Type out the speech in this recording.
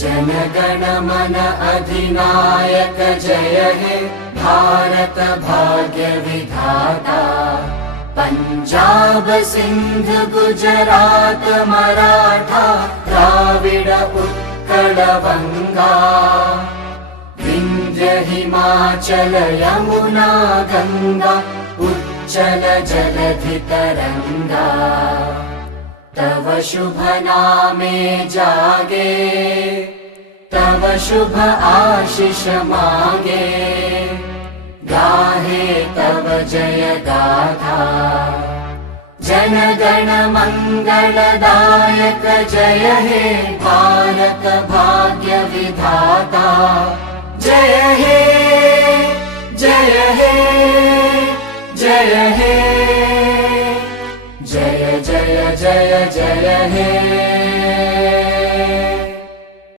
जनगण मन अधिनायक जय हे भारत भाग्य विधाता। पंजाब सिंध गुजरात मराठा द्राविड उत्कल बंगा। विंध्य हिमाचल यमुना गंगा उच्चल जलधि तरंगा। तव शुभ नामे जागे तव शुभ आशीष मांगे। गाहे तव जय गाथा जन गण मंगलदायक जय हे भारत भाग्य विधाता। जय हे जय हे जय हे जय जय जय जय हे।